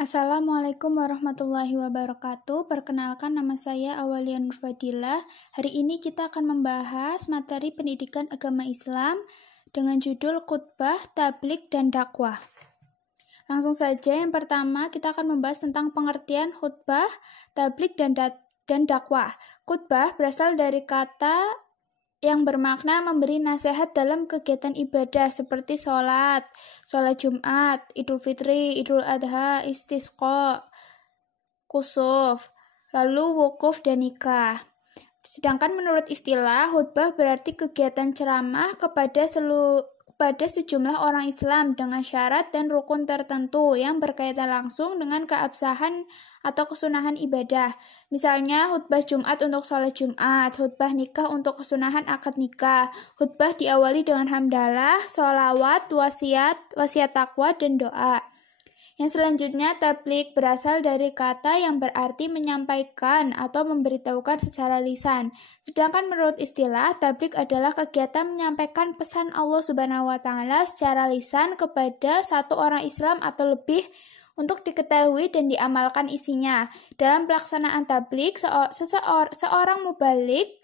Assalamualaikum warahmatullahi wabarakatuh. Perkenalkan, nama saya Awalia Nur Fadilah. Hari ini kita akan membahas materi pendidikan agama Islam dengan judul khutbah, tabligh, dan dakwah. Langsung saja, yang pertama kita akan membahas tentang pengertian khutbah, tabligh, dan dakwah. Khutbah berasal dari kata yang bermakna memberi nasihat dalam kegiatan ibadah seperti sholat Jumat, Idul Fitri, Idul Adha, istisqa, kusuf, lalu wukuf dan nikah. Sedangkan menurut istilah, khutbah berarti kegiatan ceramah kepada sejumlah orang Islam dengan syarat dan rukun tertentu yang berkaitan langsung dengan keabsahan atau kesunahan ibadah. Misalnya, khutbah Jumat untuk sholat Jumat, khutbah nikah untuk kesunahan akad nikah, khutbah diawali dengan hamdalah, sholawat, wasiat takwa, dan doa. Yang selanjutnya, tabligh berasal dari kata yang berarti menyampaikan atau memberitahukan secara lisan. Sedangkan menurut istilah, tabligh adalah kegiatan menyampaikan pesan Allah Subhanahu wa Ta'ala secara lisan kepada satu orang Islam atau lebih untuk diketahui dan diamalkan isinya. Dalam pelaksanaan tabligh, seorang mubalik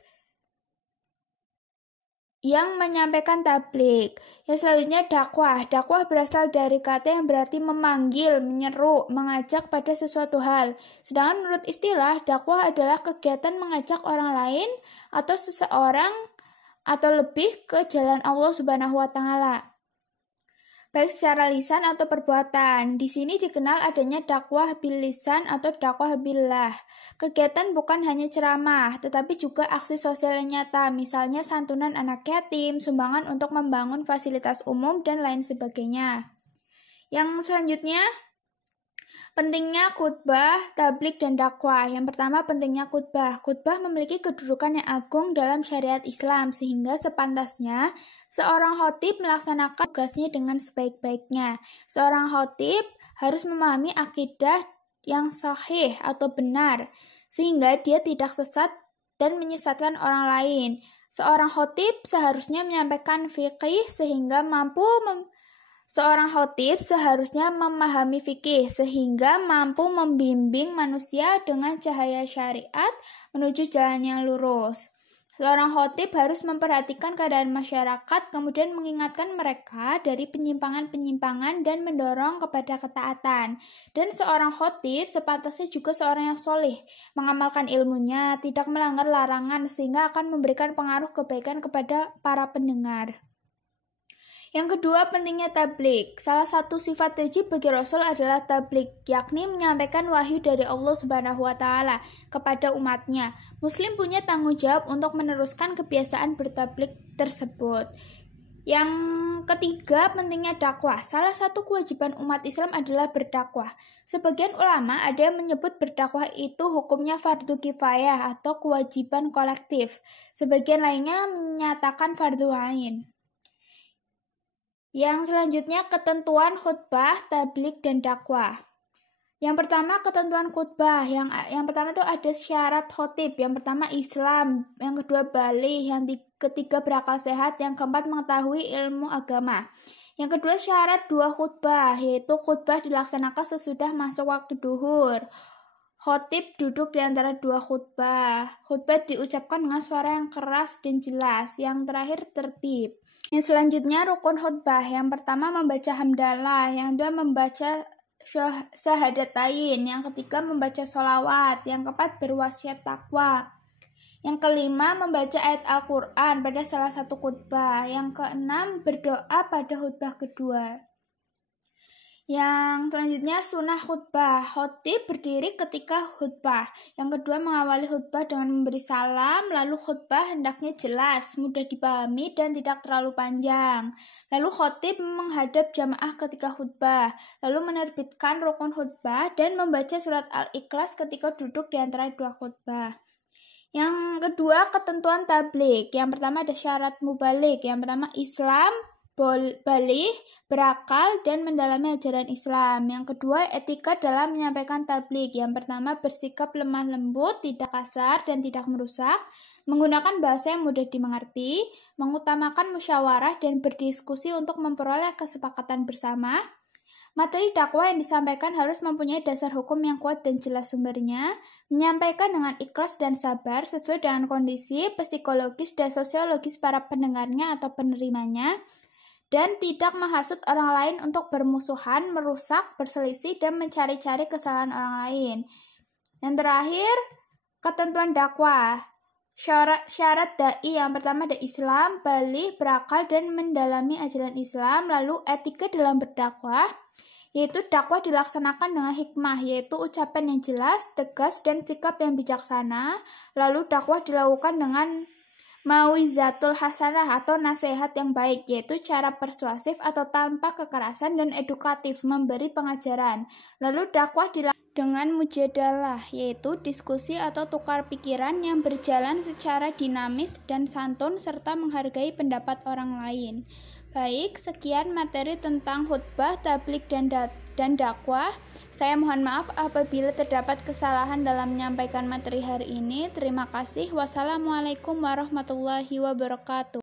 yang menyampaikan tabligh. Yang selanjutnya dakwah. Dakwah berasal dari kata yang berarti memanggil, menyeru, mengajak pada sesuatu hal. Sedangkan menurut istilah, dakwah adalah kegiatan mengajak orang lain atau seseorang atau lebih ke jalan Allah Subhanahu wa Ta'ala, baik secara lisan atau perbuatan. Di sini dikenal adanya dakwah bil lisan atau dakwah billah. Kegiatan bukan hanya ceramah, tetapi juga aksi sosial yang nyata, misalnya santunan anak yatim, sumbangan untuk membangun fasilitas umum, dan lain sebagainya. Yang selanjutnya, pentingnya khutbah, tabligh, dan dakwah. Yang pertama, pentingnya khutbah. Khutbah memiliki kedudukan yang agung dalam syariat Islam, sehingga sepantasnya seorang khatib melaksanakan tugasnya dengan sebaik-baiknya. Seorang khatib harus memahami akidah yang sahih atau benar, sehingga dia tidak sesat dan menyesatkan orang lain. Seorang khatib seharusnya menyampaikan fikih sehingga Seorang khatib seharusnya memahami fikih sehingga mampu membimbing manusia dengan cahaya syariat menuju jalan yang lurus. Seorang khatib harus memperhatikan keadaan masyarakat, kemudian mengingatkan mereka dari penyimpangan-penyimpangan dan mendorong kepada ketaatan. Dan seorang khatib sepantasnya juga seorang yang soleh, mengamalkan ilmunya, tidak melanggar larangan, sehingga akan memberikan pengaruh kebaikan kepada para pendengar. Yang kedua, pentingnya tabligh. Salah satu sifat wajib bagi Rasul adalah tabligh, yakni menyampaikan wahyu dari Allah Subhanahu wa Ta'ala kepada umatnya. Muslim punya tanggung jawab untuk meneruskan kebiasaan bertabligh tersebut. Yang ketiga, pentingnya dakwah. Salah satu kewajiban umat Islam adalah berdakwah. Sebagian ulama ada yang menyebut berdakwah itu hukumnya fardu kifayah atau kewajiban kolektif. Sebagian lainnya menyatakan fardu ain. Yang selanjutnya, ketentuan khutbah, tabligh, dan dakwah. Yang pertama, ketentuan khutbah. Yang pertama itu ada syarat khatib. Yang pertama Islam, yang kedua baligh, yang ketiga berakal sehat, yang keempat mengetahui ilmu agama. Yang kedua, syarat dua khutbah, yaitu khutbah dilaksanakan sesudah masuk waktu duhur. Khatib duduk di antara dua khutbah. Khutbah diucapkan dengan suara yang keras dan jelas. Yang terakhir, tertib. Yang selanjutnya, rukun khutbah. Yang pertama, membaca hamdalah. Yang kedua, membaca syahadatain. Yang ketiga, membaca sholawat. Yang keempat, berwasiat takwa. Yang kelima, membaca ayat Al-Quran pada salah satu khutbah. Yang keenam, berdoa pada khutbah kedua. Yang selanjutnya, sunnah khutbah. Khatib berdiri ketika khutbah. Yang kedua, mengawali khutbah dengan memberi salam. Lalu khutbah hendaknya jelas, mudah dipahami, dan tidak terlalu panjang. Lalu khatib menghadap jamaah ketika khutbah. Lalu menerbitkan rukun khutbah dan membaca surat Al-Ikhlas ketika duduk di antara dua khutbah. Yang kedua, ketentuan tabligh. Yang pertama ada syarat mubalik. Yang pertama Islam, baligh, berakal, dan mendalami ajaran Islam. Yang kedua, etika dalam menyampaikan tabligh. Yang pertama, bersikap lemah lembut, tidak kasar, dan tidak merusak, menggunakan bahasa yang mudah dimengerti, mengutamakan musyawarah dan berdiskusi untuk memperoleh kesepakatan bersama, Materi dakwah yang disampaikan harus mempunyai dasar hukum yang kuat dan jelas sumbernya, menyampaikan dengan ikhlas dan sabar sesuai dengan kondisi psikologis dan sosiologis para pendengarnya atau penerimanya, dan tidak menghasut orang lain untuk bermusuhan, merusak, berselisih, dan mencari-cari kesalahan orang lain. Yang terakhir, ketentuan dakwah. Syarat dai yang pertama ada Islam, baligh, berakal, dan mendalami ajaran Islam. Lalu etika dalam berdakwah, yaitu dakwah dilaksanakan dengan hikmah, yaitu ucapan yang jelas, tegas, dan sikap yang bijaksana. Lalu dakwah dilakukan dengan mau'izatul hasanah atau nasihat yang baik, yaitu cara persuasif atau tanpa kekerasan dan edukatif, memberi pengajaran. Lalu dakwah dilakukan dengan mujadalah, yaitu diskusi atau tukar pikiran yang berjalan secara dinamis dan santun serta menghargai pendapat orang lain. Baik, sekian materi tentang khutbah, tabligh, dan dakwah. Saya mohon maaf apabila terdapat kesalahan dalam menyampaikan materi hari ini. Terima kasih. Wassalamualaikum warahmatullahi wabarakatuh.